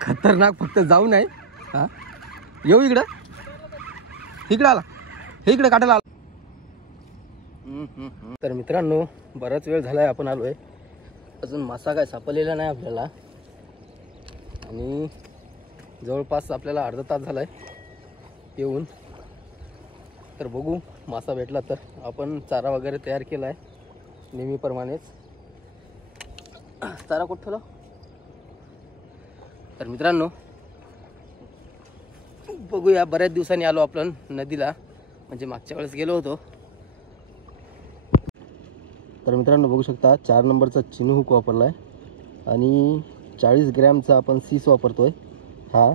खतरनाक, फक्त जाऊ नये. हा येऊ इकडं, इकडं आला, इकडे काढायला आला. तर मित्रांनो, बराच वेळ झालाय आपण आलोय, अजून मासा काय सापडलेला नाही आपल्याला. आणि जवळपास आपल्याला अर्धा तास झालाय येऊन. तर बघू, मासा भेटला तर. आपण चारा वगैरे तयार केला आहे नेहमीप्रमाणेच. चारा कुठं ठेवला. तर मित्रांनो बघूया, बऱ्याच दिवसांनी आलो आपण नदीला, म्हणजे मागच्या वेळेस गेलो होतो. तर मित्रांनो बघू शकता, 4 नंबरचा चिनू हुक वापरलाय आणि 40 ग्रॅमचा आपण सीस वापरतोय. हा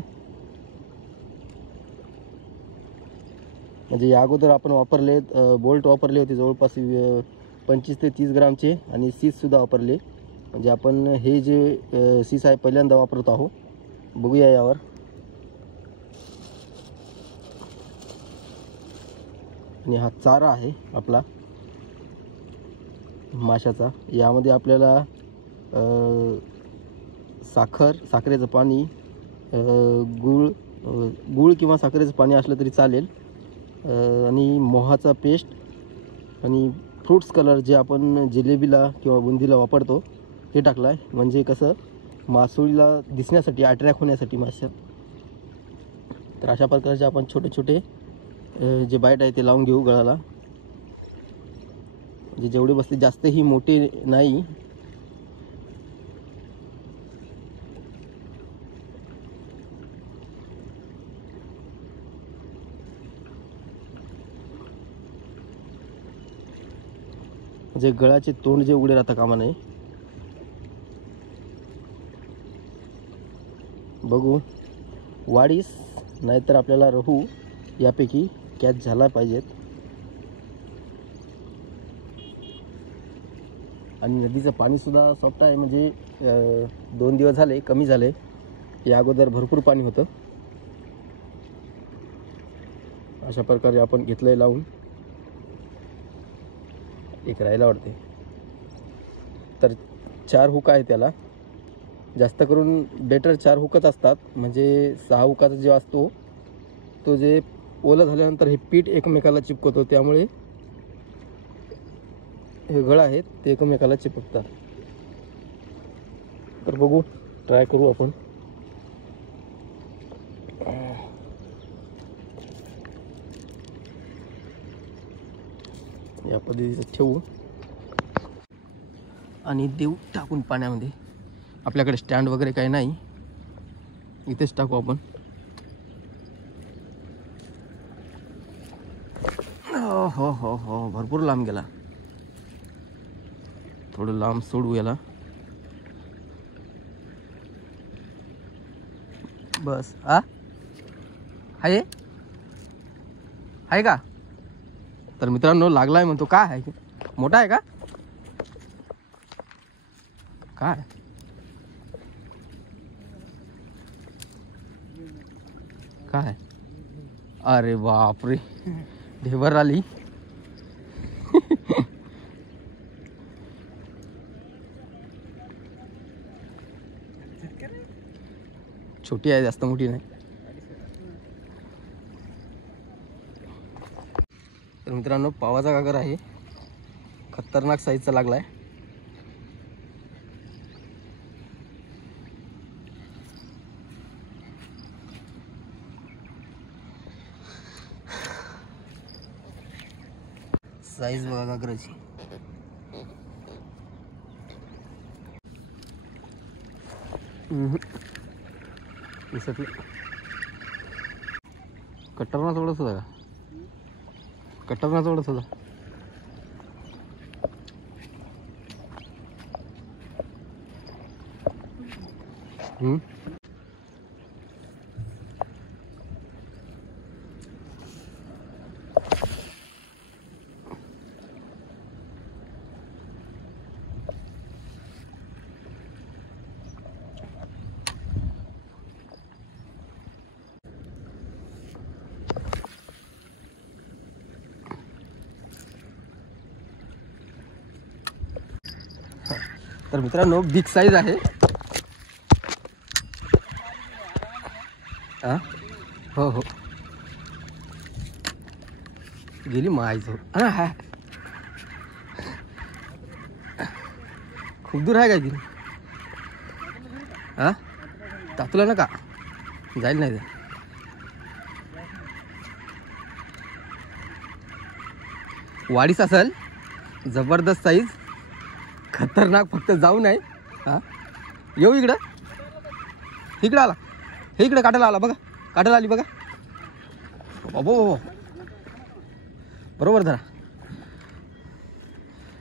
म्हणजे या अगोदर आपण वापरले बोल्ट वापरले होते जवळपास 25 ते 30 ग्रामचे, आणि सीस सुद्धा वापरले. म्हणजे आपण हे जे सीस आहे पहिल्यांदा वापरत आहोत. बघूया यावर. आणि हा चारा आहे आपला माशाचा. यामध्ये आपल्याला साखरेचं पाणी, गूळ किंवा साखरेचं पाणी असलं तरी चालेल, आणि मोहाचा पेस्ट आणि फ्रूट्स कलर जे आपण जिलेबीला किंवा बुंदीला वापरतो ते टाकलं आहे. म्हणजे कसं, मासोळीला दिसण्यासाठी, अट्रॅक्ट होण्यासाठी मासे. तर अशा प्रकारचे आपण छोटे छोटे जे बाईट आहे ते लावून घेऊ गळाला. म्हणजे जेवढे बसते, जास्तही मोठे नाही. म्हणजे गळाचे तोंड जे उघडे राहता कामा नये. बघू, वाढीस नाहीतर आपल्याला रहू यापैकी कॅच झाला पाहिजेत. आणि नदीचं पाणी सुद्धा सॉफ्ट आहे. म्हणजे 2 दिवस झाले कमी झाले, या अगोदर भरपूर पाणी होतं. अशा प्रकारे आपण घेतलंय लावून. एक राहायला वाटते. तर 4 हुक आहे त्याला. जास्त करून बेटर 4 हुकच असतात. म्हणजे 6 हुकाचा जे असतो तो जे ओलं झाल्यानंतर हे पीठ एकमेकाला चिपकवतो, त्यामुळे हे गळ आहेत ते एकमेकाला चिपकतात. तर बघू, ट्राय करू आपण. या पद्धतीचं ठेवू आणि देऊ टाकून पाण्यामध्ये. आपल्याकडे स्टँड वगैरे काही नाही, इथेच टाकू आपण. हो हो हो, भरपूर लांब गेला. थोडं लांब सोडू याला. बस. आहे का. तर मित्रांनो, लागलाय म्हणतो. काय आहे, मोठा आहे का काय. काय, अरे बापरे, ढेबर आली. छोटी आहे, जास्त मोठी नाही. तर मित्रांनो, पावाचा कागर आहे, खतरनाक साईजचा लागलाय. साईज बघा कागराची. कट्टरना थोडंच होता का, कट्टरना थोडंच होता. तर मित्रांनो, बिग साईज आहे. हा हो हो गेली मायचं हा खूप दूर आहे काय की हा तातुला ना का जाईल नाही ते वाढीच असेल जबरदस्त साईज खतरनाक फक्त जाऊ नये हा येऊ इकडं इकडं आला हे इकडे काटायला आला बघा काटायला आली बघा बाबो बरोबर धरा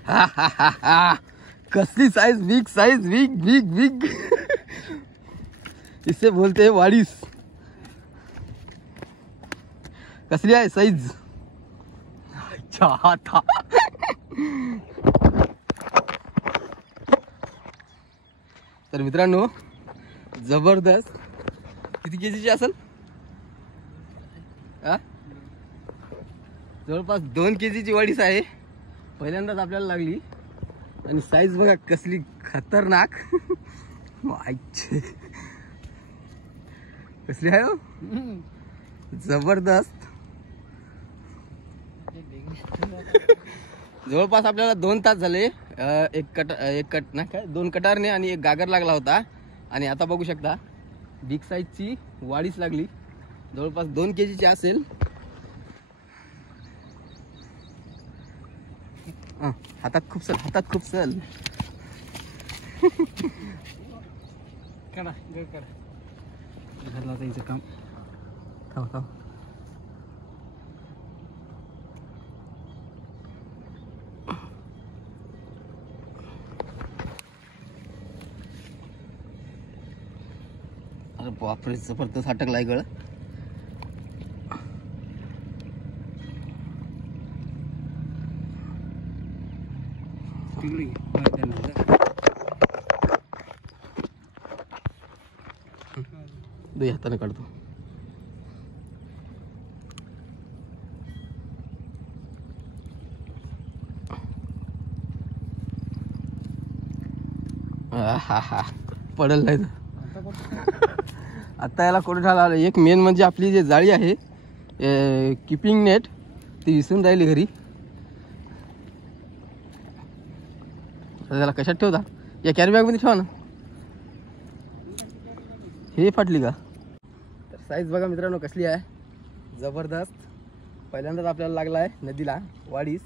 हा हा हा हा कसली साइज बिग बिग बिग इसे बोलते हैं वाड़ीस कसली आहे साइज था तर मित्रांनो जबरदस्त किती केजीची असेल हा जवळपास 2 केजीची वाडीस आहे पहिल्यांदाच आपल्याला लागली आणि साईज बघा कसली खतरनाक कसली आहे हो जबरदस्त जवळपास आपल्याला 2 तास झाले एक कट ना काय 2 कटारने आणि एक गागर लागला होता आणि आता बघू शकता बिग साईजची वाडीच लागली जवळपास 2 केजीची असेल हातात खूप सल काढा गड काढा घरला जायचं काम थांब अरे बापरे जबरदस्त अटकलाय गळ दे हाताने काढतो हा पडल नाही आता याला कुठे झाला एक मेन म्हणजे आपली जी जाळी आहे किपिंग नेट ती विसरून राहिली घरी त्याला कशात ठेवता या कॅरी बॅग मध्ये ठेवा ना हे फाटली का तर साईज बघा मित्रांनो कसली आहे जबरदस्त पहिल्यांदाच आपल्याला लागला आहे नदीला वाडीस